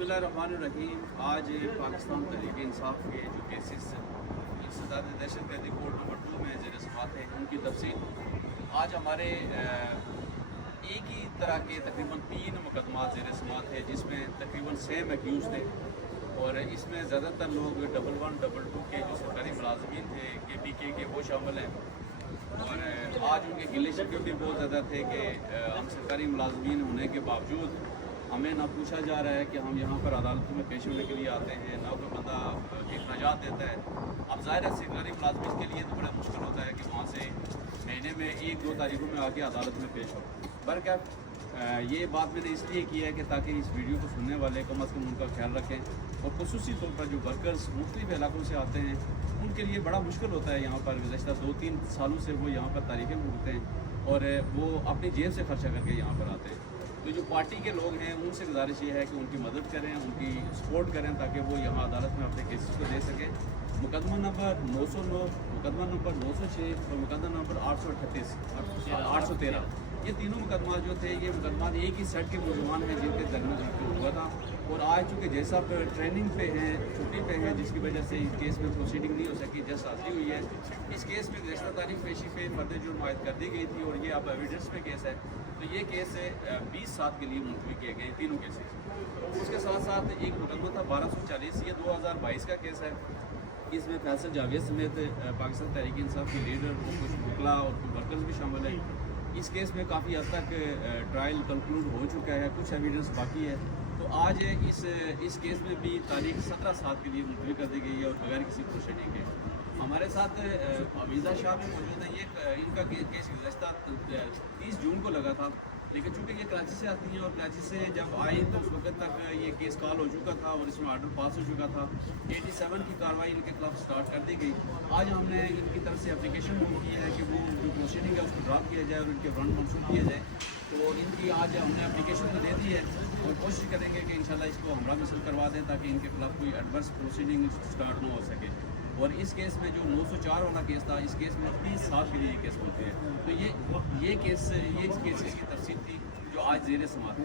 बिस्मिल्लाहिर्रहमानिर्रहीम। आज पाकिस्तान तहरीक इंसाफ के जो केसेस इंसदाद दहशत गर्दी कोर्ट नंबर 2 में ज़ेर समाअत है उनकी तफसील आज हमारे एक ही तरह के तकरीबन 3 मुकदमा ज़ेर समाअत है जिसमें तकरीबन सेम एक्यूज़ थे और इसमें ज़्यादातर लोग 11 22 के जो सरकारी मुलाजमीन थे KPK के वो शामिल हैं और आज उनके गिले शिकवे भी बहुत ज़्यादा थे कि हम सरकारी मुलाजमीन होने के बावजूद हमें ना पूछा जा रहा है कि हम यहाँ पर अदालतों में पेश होने के लिए आते हैं, ना कोई बंदा इखराजात देता है। अब ज़ाहिर है सरकारी मुलाजमीन के लिए तो बड़ा मुश्किल होता है कि वहाँ से महीने में 1-2 तारीखों में आके अदालत में पेश हो। बहरकैफ ये बात मैंने इसलिए की है कि ताकि इस वीडियो को सुनने वाले कम अज़ कम उनका ख्याल रखें और खुसूसी तौर पर जो वर्कर्स मुख्तलिफ इलाकों से आते हैं उनके लिए बड़ा मुश्किल होता है। यहाँ पर गुज़श्ता 2-3 सालों से वो यहाँ पर तारीखें भुगतते हैं और वो अपनी जेब से खर्चा करके यहाँ पर आते हैं। तो जो पार्टी के लोग हैं उनसे गुजारिश ये है कि उनकी मदद करें, उनकी सपोर्ट करें ताकि वो यहाँ अदालत में अपने केसेस को दे सकें। मुकदमा नंबर 909, मुकदमा नंबर 906 और मुकदमा नंबर 838 813 ये तीनों मुकदमा जो थे ये मुकदमा एक ही सेट के मुलजमान हैं जिनके दरमियान हुआ था और आज चूँकि जैसा ट्रेनिंग पे हैं, छुट्टी पे हैं, जिसकी वजह से इस केस में प्रोसीडिंग नहीं हो सकी, जस्ट हाजिरी हुई है। इस केस में गुज़श्ता तारीख पेशी पे फर्द जुर्म आयद कर दी गई थी और ये अब एविडेंस पे केस है। तो ये केस 20/7 के लिए मुलतवी किए गए तीनों केसेस। उसके साथ साथ एक मुकदमा था 1240, ये 2022 का केस है। इसमें फैसल जावेद समेत पाकिस्तान तहरीक इंसाफ के लीडर और कुछ वकला और कुछ वर्कर्स भी शामिल हैं। इस केस में काफ़ी हद तक ट्रायल कंक्लूड हो चुका है, कुछ एविडेंस बाकी है। तो आज इस केस में भी तारीख 17/7 के लिए मुलतवी कर दी गई है और बगैर किसी प्रोसीडिंग के। हमारे साथ अवीज़ा शाह भी मौजूद हैं। ये इनका केस गुज़श्ता 30 जून को लगा था, लेकिन चूँकि ये कराची से आती हैं और कराची से जब आई तो उस वक्त तक ये केस कॉल हो चुका था और इसमें आर्डर पास हो चुका था। 87 की कार्रवाई इनके खिलाफ स्टार्ट कर दी गई। आज हमने इनकी तरफ से एप्लीकेशन की है कि वो जो प्रोसीडिंग है उसको ड्रॉप किया जाए और इनके फ्रंट मंसूब किया जाए। तो इनकी आज हमने एप्लीकेशन तो दे दी है और कोशिश करेंगे कि इंशाल्लाह इसको हमरा मिसल करवा दें ताकि इनके खिलाफ कोई एडवर्स प्रोसीडिंग स्टार्ट ना हो सके। और इस केस में जो 904 वाला केस था, इस केस में 30/7 के लिए केस होते हैं। तो ये केस की तफसील थी जो आज ज़ेर समाअत है।